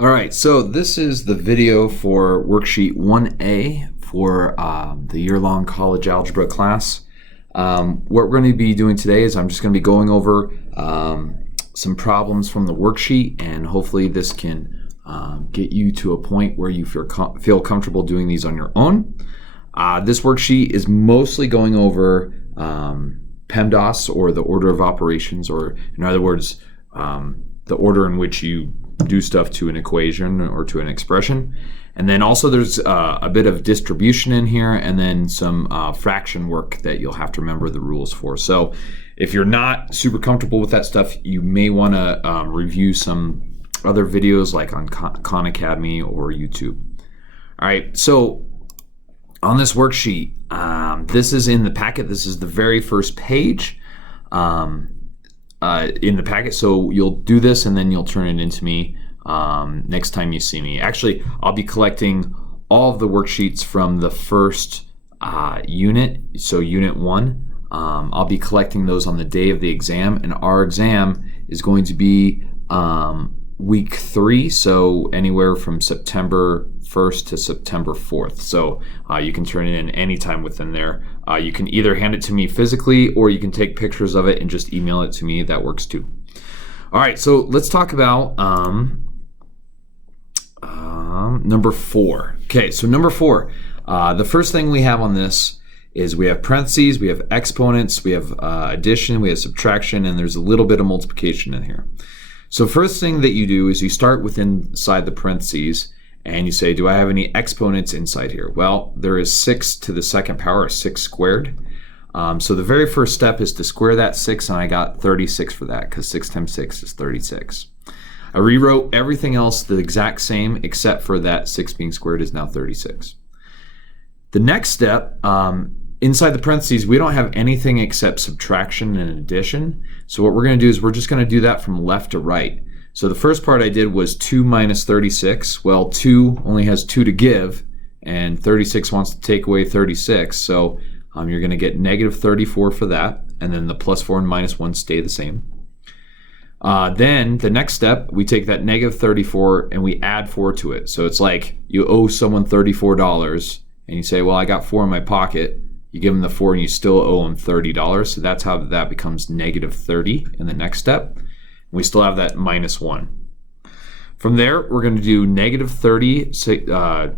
All right, so this is the video for worksheet 1A for the year-long college algebra class. What we're going to be doing today is I'm just going to be going over some problems from the worksheet, and hopefully this can get you to a point where you feel comfortable doing these on your own. This worksheet is mostly going over PEMDAS, or the order of operations, or in other words, the order in which you do stuff to an equation or to an expression. And then also there's a bit of distribution in here, and then some fraction work that you'll have to remember the rules for. So if you're not super comfortable with that stuff, you may want to review some other videos like on Khan Academy or YouTube. All right, so on this worksheet, this is in the packet. This is the very first page in the packet. So you'll do this and then you'll turn it into me next time you see me. Actually, I'll be collecting all of the worksheets from the first unit, so unit 1. I'll be collecting those on the day of the exam, and our exam is going to be week 3, so anywhere from September 1st to September 4th. So you can turn it in anytime within there. You can either hand it to me physically, or you can take pictures of it and just email it to me. That works too. All right, so let's talk about number 4. Okay, so number 4, the first thing we have on this is we have parentheses, we have exponents, we have addition, we have subtraction, and there's a little bit of multiplication in here. So first thing that you do is you start with inside the parentheses, and you say, do I have any exponents inside here? Well, there is 6 to the second power, or 6 squared. So the very first step is to square that 6, and I got 36 for that, because 6 times 6 is 36. I rewrote everything else the exact same, except for that 6 being squared is now 36. The next step, inside the parentheses, we don't have anything except subtraction and addition. So what we're going to do is we're just going to do that from left to right. So the first part I did was 2 minus 36. Well, 2 only has 2 to give, and 36 wants to take away 36. So you're going to get negative 34 for that, and then the plus 4 and minus 1 stay the same. Then the next step, we take that negative 34 and we add 4 to it. So it's like you owe someone $34, and you say, well, I got 4 in my pocket. You give them the 4 and you still owe them $30. So that's how that becomes negative 30 in the next step. We still have that minus 1. From there, we're going to do negative 30,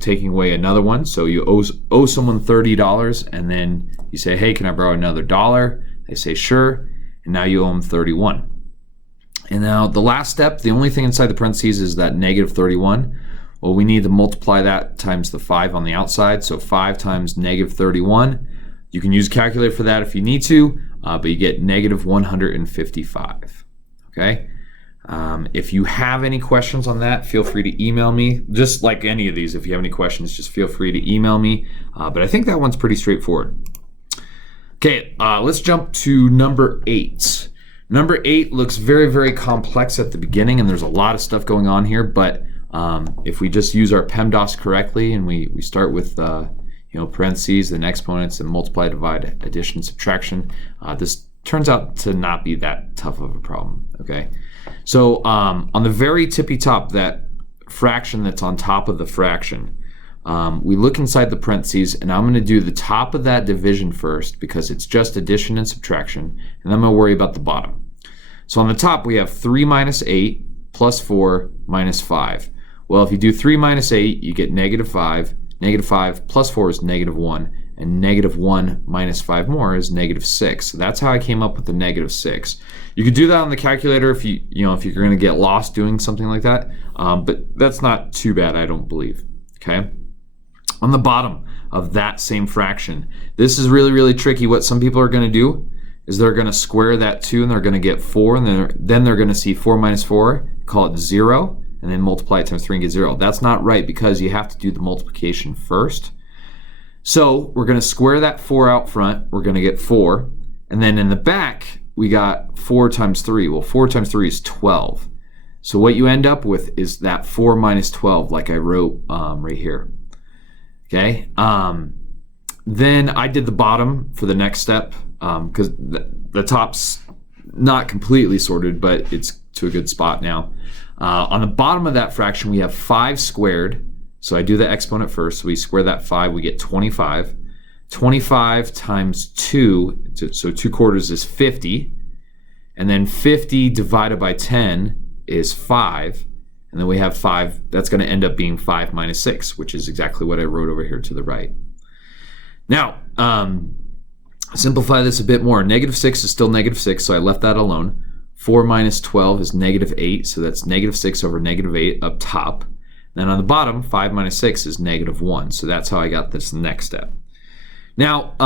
taking away another one. So you owe someone $30, and then you say, hey, can I borrow another $1? They say, sure. And now you owe them 31. And now the last step, the only thing inside the parentheses is that negative 31. Well, we need to multiply that times the 5 on the outside. So 5 times negative 31. You can use a calculator for that if you need to, but you get negative 155. Okay? If you have any questions on that, feel free to email me. Just like any of these, if you have any questions, just feel free to email me. But I think that one's pretty straightforward. Okay, let's jump to number 8. Number 8 looks very, very complex at the beginning, and there's a lot of stuff going on here, but if we just use our PEMDAS correctly, and we start with parentheses, then exponents, and multiply, divide, addition, subtraction, this turns out to not be that tough of a problem. Okay, so on the very tippy top, that fraction that's on top of the fraction, we look inside the parentheses, and I'm going to do the top of that division first because it's just addition and subtraction, and then I'm going to worry about the bottom. So on the top, we have 3 minus 8 plus 4 minus 5. Well, if you do 3 minus 8, you get negative 5. Negative 5 plus 4 is negative 1. And negative 1 minus 5 more is negative 6. So that's how I came up with the negative 6. You could do that on the calculator if if you're going to get lost doing something like that. But that's not too bad, I don't believe. Okay. On the bottom of that same fraction, this is really, really tricky. What some people are going to do is they're going to square that 2, and they're going to get 4, and then they're going to see 4 minus 4, call it 0, and then multiply it times 3 and get 0. That's not right, because you have to do the multiplication first. So we're going to square that 4 out front. We're going to get 4, and then in the back we got 4 times 3. Well, 4 times 3 is 12. So what you end up with is that 4 minus 12, like I wrote right here. Okay, then I did the bottom for the next step, because the top's not completely sorted, but it's to a good spot now. On the bottom of that fraction, we have 5 squared. So I do the exponent first. So we square that 5, we get 25. 25 times 2, so 2 quarters is 50. And then 50 divided by 10 is 5. And then we have 5. That's going to end up being 5 minus 6, which is exactly what I wrote over here to the right. Now, simplify this a bit more. Negative 6 is still negative 6, so I left that alone. 4 minus 12 is negative 8, so that's negative 6 over negative 8 up top. Then on the bottom, 5 minus 6 is negative 1, so that's how I got this next step. Now,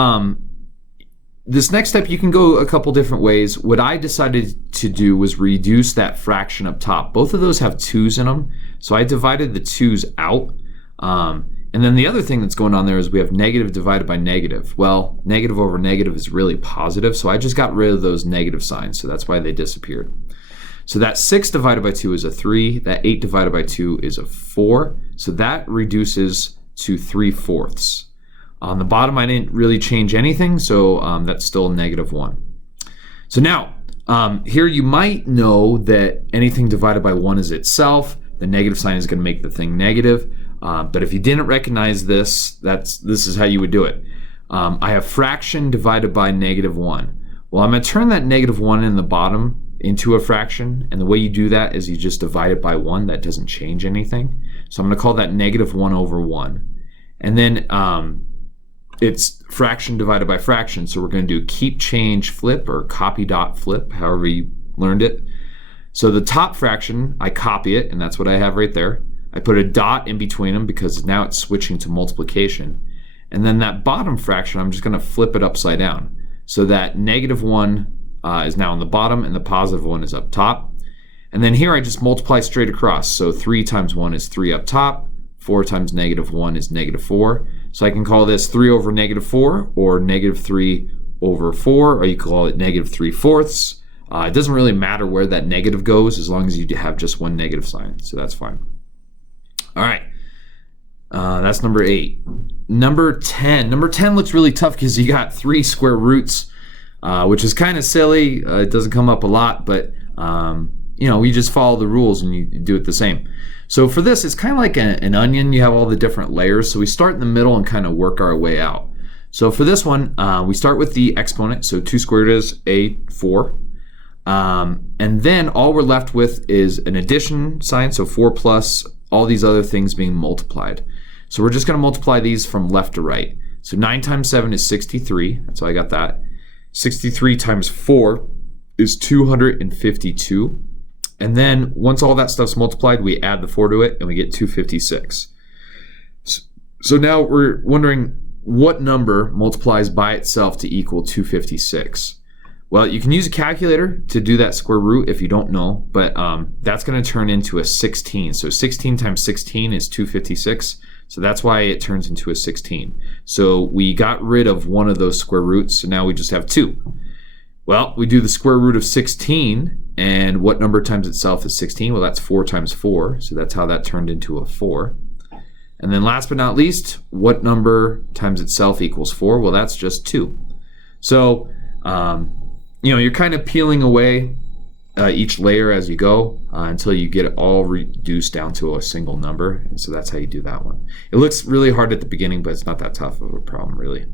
this next step, you can go a couple different ways. What I decided to do was reduce that fraction up top. Both of those have 2's in them, so I divided the 2's out. And then the other thing that's going on there is we have negative divided by negative. Well, negative over negative is really positive, so I just got rid of those negative signs, so that's why they disappeared. So that 6 divided by 2 is a 3, that 8 divided by 2 is a 4, so that reduces to 3/4. On the bottom, I didn't really change anything, so that's still a negative 1. So now, here you might know that anything divided by 1 is itself. The negative sign is going to make the thing negative. But if you didn't recognize this, this is how you would do it. I have fraction divided by negative 1. Well, I'm going to turn that negative 1 in the bottom into a fraction, and the way you do that is you just divide it by 1. That doesn't change anything. So I'm going to call that negative 1 over 1. And then it's fraction divided by fraction, so we're going to do keep change flip or copy dot flip, however you learned it. So the top fraction, I copy it, and that's what I have right there. I put a dot in between them because now it's switching to multiplication. And then that bottom fraction, I'm just going to flip it upside down. So that negative 1 is now on the bottom and the positive 1 is up top. And then here I just multiply straight across. So 3 times 1 is 3 up top. 4 times negative 1 is negative 4. So I can call this 3 over negative 4 or negative 3 over 4, or you can call it negative 3/4. It doesn't really matter where that negative goes as long as you have just one negative sign. So that's fine. All right, that's number 8. Number 10. Number 10 looks really tough because you got 3 square roots, which is kind of silly. It doesn't come up a lot, but you know, you just follow the rules and you do it the same. So for this, it's kind of like an onion. You have all the different layers. So we start in the middle and kind of work our way out. So for this one, we start with the exponent. So 2 squared is 4. And then all we're left with is an addition sign. So 4 plus all these other things being multiplied. So we're just going to multiply these from left to right. So 9 times 7 is 63. That's how I got that. 63 times 4 is 252. And then once all that stuff's multiplied, we add the 4 to it and we get 256. So now we're wondering what number multiplies by itself to equal 256. Well, you can use a calculator to do that square root if you don't know, but that's going to turn into a 16. So 16 times 16 is 256. So that's why it turns into a 16. So we got rid of one of those square roots, so now we just have 2. Well, we do the square root of 16, and what number times itself is 16? Well, that's 4 times 4, so that's how that turned into a 4. And then last but not least, what number times itself equals 4? Well, that's just 2. So, you know, you're kind of peeling away each layer as you go until you get it all reduced down to a single number. And so that's how you do that one. It looks really hard at the beginning, but it's not that tough of a problem, really.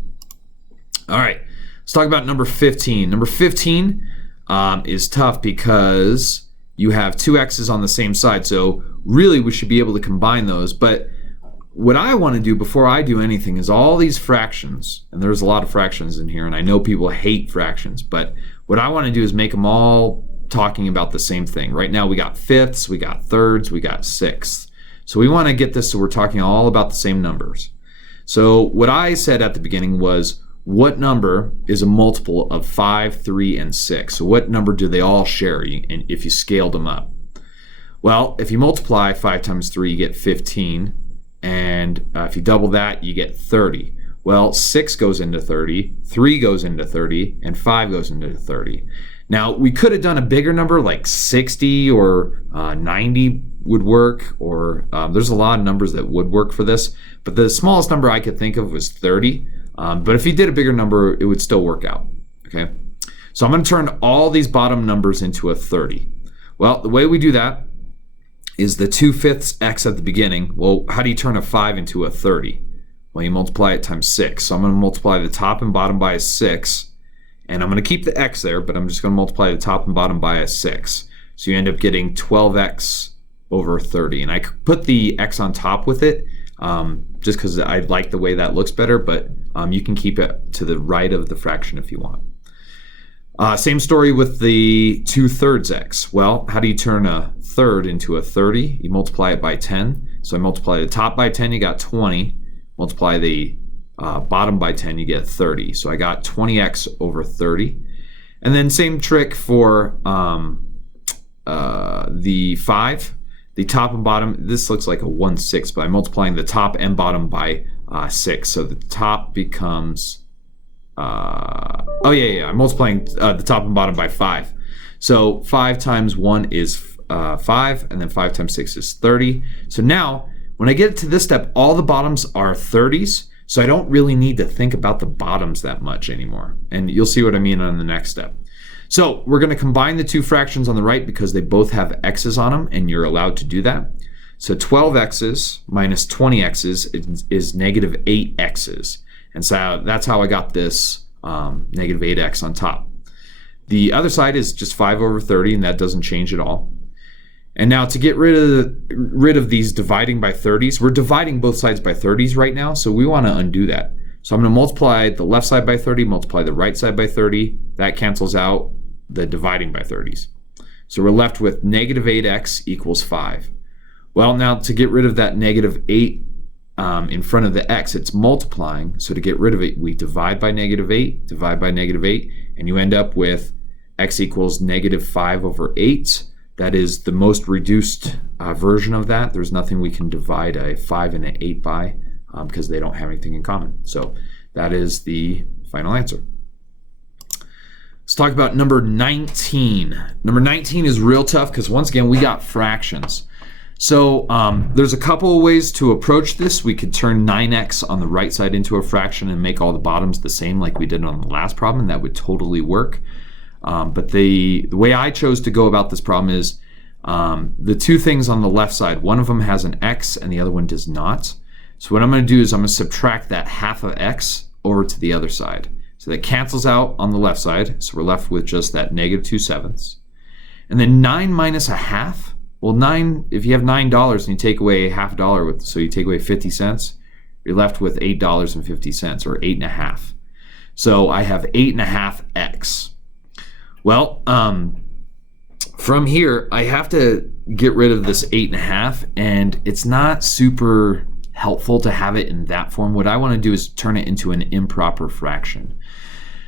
All right, let's talk about number 15. Number 15 is tough because you have 2 x's on the same side. So really, we should be able to combine those. But what I want to do before I do anything is all these fractions, and there's a lot of fractions in here, and I know people hate fractions, but what I want to do is make them all talking about the same thing. Right now we got fifths, we got thirds, we got sixths. So we want to get this so we're talking all about the same numbers. So what I said at the beginning was, what number is a multiple of 5, 3, and 6? So what number do they all share if you scaled them up? Well, if you multiply 5 times 3, you get 15. And if you double that, you get 30. Well, 6 goes into 30, 3 goes into 30, and 5 goes into 30. Now, we could have done a bigger number like 60 or 90 would work, or there's a lot of numbers that would work for this, but the smallest number I could think of was 30. But if you did a bigger number, it would still work out, okay? So I'm going to turn all these bottom numbers into a 30. Well, the way we do that is the 2/5 x at the beginning. Well, how do you turn a 5 into a 30? Well, you multiply it times 6. So I'm going to multiply the top and bottom by a 6. And I'm going to keep the x there, but I'm just going to multiply the top and bottom by a 6. So you end up getting 12x over 30. And I could put the x on top with it just because I like the way that looks better, but you can keep it to the right of the fraction if you want. Same story with the 2/3 x. Well, how do you turn a third into a 30? You multiply it by 10. So I multiply the top by 10, you got 20. Multiply the bottom by 10, you get 30. So I got 20x over 30. And then same trick for the 5. The top and bottom, this looks like a 1/6, but I'm multiplying the top and bottom by 6. So the top becomes, I'm multiplying the top and bottom by 5. So 5 times 1 is 5, and then 5 times 6 is 30. So now, when I get to this step, all the bottoms are 30s, so I don't really need to think about the bottoms that much anymore. And you'll see what I mean on the next step. So we're going to combine the two fractions on the right because they both have x's on them, and you're allowed to do that. So 12x's minus 20x's is negative 8x's. And so that's how I got this negative 8x on top. The other side is just 5 over 30, and that doesn't change at all. And now to get rid of these dividing by 30s, we're dividing both sides by 30s right now, so we want to undo that. So I'm going to multiply the left side by 30, multiply the right side by 30. That cancels out the dividing by 30s. So we're left with negative 8x equals 5. Well, now to get rid of that negative 8 in front of the x, it's multiplying. So to get rid of it, we divide by negative 8, divide by negative 8, and you end up with x equals negative 5 over 8. That is the most reduced version of that. There's nothing we can divide a 5 and an 8 by because they don't have anything in common. So that is the final answer. Let's talk about number 19. Number 19 is real tough because once again, we got fractions. So there's a couple of ways to approach this. We could turn 9x on the right side into a fraction and make all the bottoms the same like we did on the last problem, and that would totally work. But the way I chose to go about this problem is the two things on the left side, one of them has an x and the other one does not. So what I'm going to do is I'm going to subtract that half of x over to the other side. So that cancels out on the left side, so we're left with just that negative 2/7. And then 9 minus a half, well, 9, if you have $9 and you take away half a dollar, so you take away 50 cents, you're left with $8.50, or 8.5. So I have 8.5x. Well, from here, I have to get rid of this 8.5, and it's not super helpful to have it in that form. What I want to do is turn it into an improper fraction.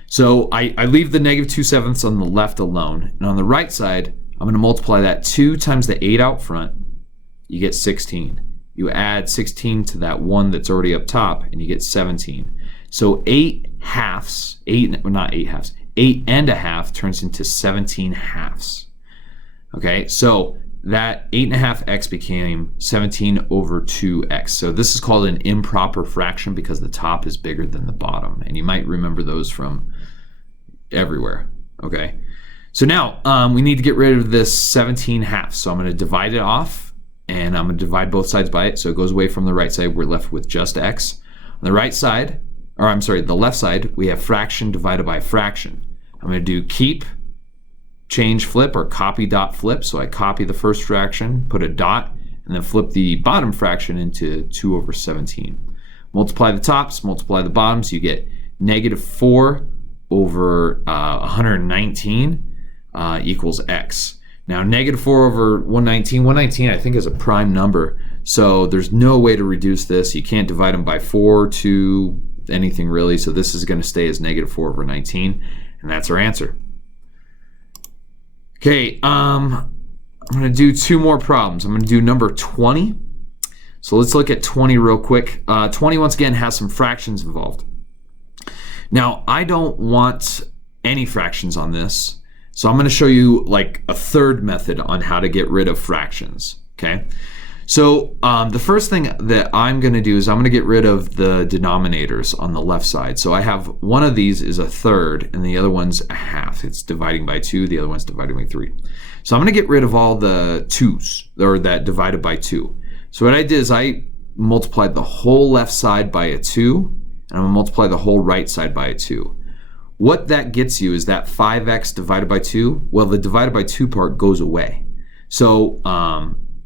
So I leave the negative 2/7 on the left alone, and on the right side, I'm going to multiply that 2 times the 8 out front. You get 16. You add 16 to that 1 that's already up top, and you get 17. So 8 and a half turns into 17 halves. Okay, so that 8.5x became 17 over 2x. So this is called an improper fraction because the top is bigger than the bottom. And you might remember those from everywhere. Okay, so now we need to get rid of this 17 halves. So I'm going to divide it off, and I'm going to divide both sides by it. So it goes away from the right side. We're left with just x. On the right side, or I'm sorry, the left side, we have fraction divided by fraction. I'm going to do keep, change, flip, or copy, dot, flip. So I copy the first fraction, put a dot, and then flip the bottom fraction into 2 over 17. Multiply the tops, multiply the bottoms, you get negative 4 over 119 equals x. Now negative 4 over 119 I think is a prime number, so there's no way to reduce this. You can't divide them by 4 to anything really, so this is going to stay as negative 4 over 19, and that's our answer. Okay, I'm going to do 2 more problems. I'm going to do number 20. So let's look at 20 real quick. 20 once again has some fractions involved. Now I don't want any fractions on this, so I'm going to show you like a third method on how to get rid of fractions. Okay, So the first thing that I'm going to do is I'm going to get rid of the denominators on the left side. So I have one of these is a third and the other one's a half. It's dividing by 2, the other one's dividing by 3. So I'm going to get rid of all the 2's, or that divided by 2. So what I did is I multiplied the whole left side by a 2, and I'm going to multiply the whole right side by a 2. What that gets you is that 5x divided by 2, well, the divided by 2 part goes away. So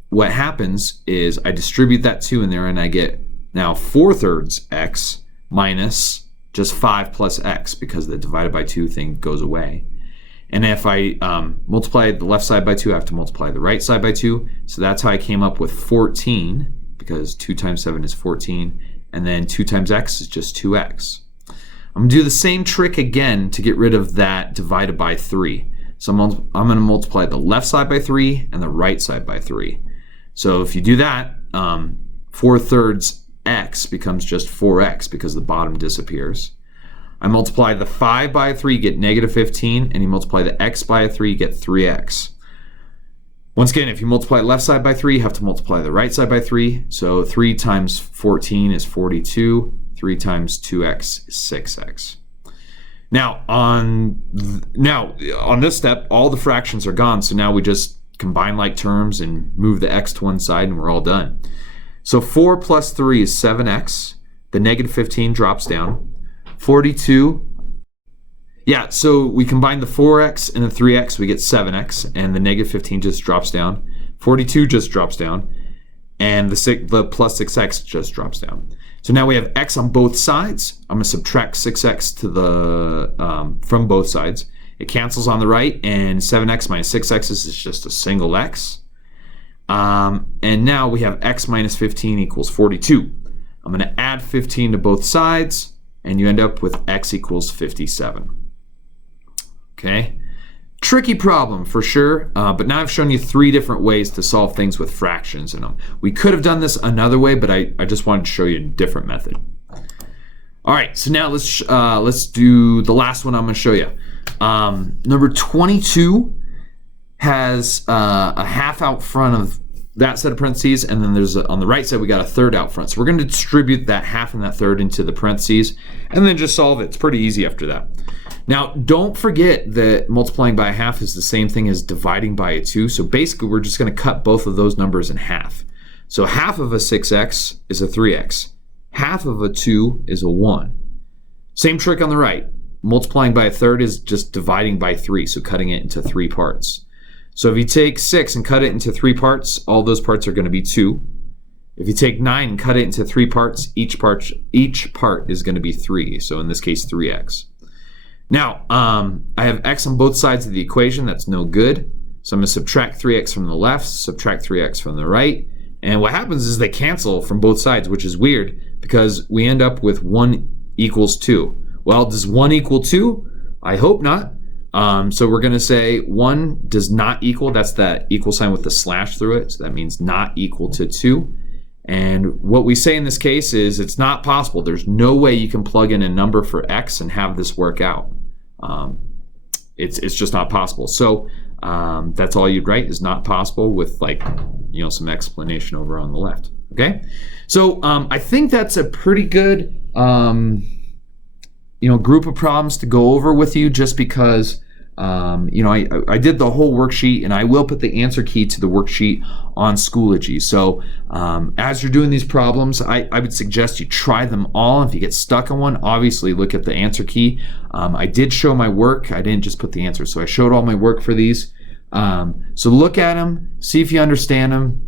what happens is I distribute that 2 in there and I get now 4/3 x minus just 5 plus x, because the divided by 2 thing goes away. And if I multiply the left side by 2, I have to multiply the right side by 2. So that's how I came up with 14, because 2 times 7 is 14. And then 2 times x is just 2x. I'm going to do the same trick again to get rid of that divided by 3. So I'm going to multiply the left side by 3 and the right side by 3. So if you do that, 4/3 x becomes just 4x because the bottom disappears. I multiply the 5 by 3, get negative 15, and you multiply the x by a 3, you get 3x. Once again, if you multiply the left side by 3, you have to multiply the right side by 3. So 3 times 14 is 42. 3 times 2x is 6x. Now on this step, all the fractions are gone, so now we just combine like terms and move the x to one side and we're all done. So 4 plus 3 is 7x. The negative 15 drops down. 42. Yeah, so we combine the 4x and the 3x, we get 7x, and the negative 15 just drops down. 42 just drops down, and the plus 6x just drops down. So now we have x on both sides. I'm going to subtract 6x to the from both sides. It cancels on the right, and 7x minus 6x is just a single x. And now we have x minus 15 equals 42. I'm going to add 15 to both sides, and you end up with x equals 57. Okay, tricky problem for sure, but now I've shown you 3 different ways to solve things with fractions in them. We could have done this another way, but I just wanted to show you a different method. All right, so now let's do the last one I'm going to show you. Number 22 has a half out front of that set of parentheses, and then there's on the right side we got a third out front. So we're going to distribute that half and that third into the parentheses, and then just solve it. It's pretty easy after that. Now, don't forget that multiplying by a half is the same thing as dividing by a 2. So basically, we're just going to cut both of those numbers in half. So half of a 6x is a 3x. Half of a 2 is a 1. Same trick on the right. Multiplying by a third is just dividing by 3, so cutting it into 3 parts. So if you take 6 and cut it into 3 parts, all those parts are going to be 2. If you take 9 and cut it into 3 parts, each part is going to be 3. So in this case, 3x. Now, I have x on both sides of the equation. That's no good. So I'm going to subtract 3x from the left, subtract 3x from the right. And what happens is they cancel from both sides, which is weird because we end up with 1 equals 2. Well, does 1 equal 2? I hope not. So we're going to say 1 does not equal. That's that equal sign with the slash through it. So that means not equal to 2. And what we say in this case is it's not possible. There's no way you can plug in a number for x and have this work out. It's just not possible. So that's all you'd write is not possible with some explanation over on the left. Okay, so I think that's a pretty good group of problems to go over with you, just because I did the whole worksheet, and I will put the answer key to the worksheet on Schoology. So as you're doing these problems, I would suggest you try them all. If you get stuck on one, obviously look at the answer key. I did show my work. I didn't just put the answer. So I showed all my work for these. So look at them, see if you understand them.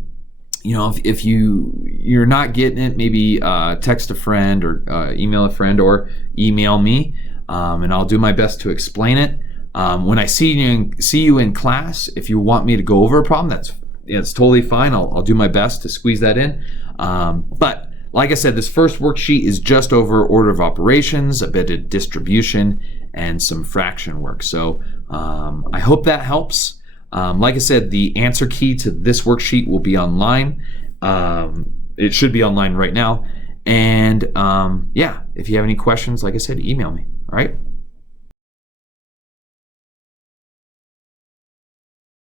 If you're not getting it, maybe text a friend or email a friend or email me, and I'll do my best to explain it. When I see you in class, if you want me to go over a problem, it's totally fine. I'll do my best to squeeze that in. But like I said, this first worksheet is just over order of operations, a bit of distribution, and some fraction work. So I hope that helps. Like I said, the answer key to this worksheet will be online. It should be online right now. And if you have any questions, like I said, email me. All right.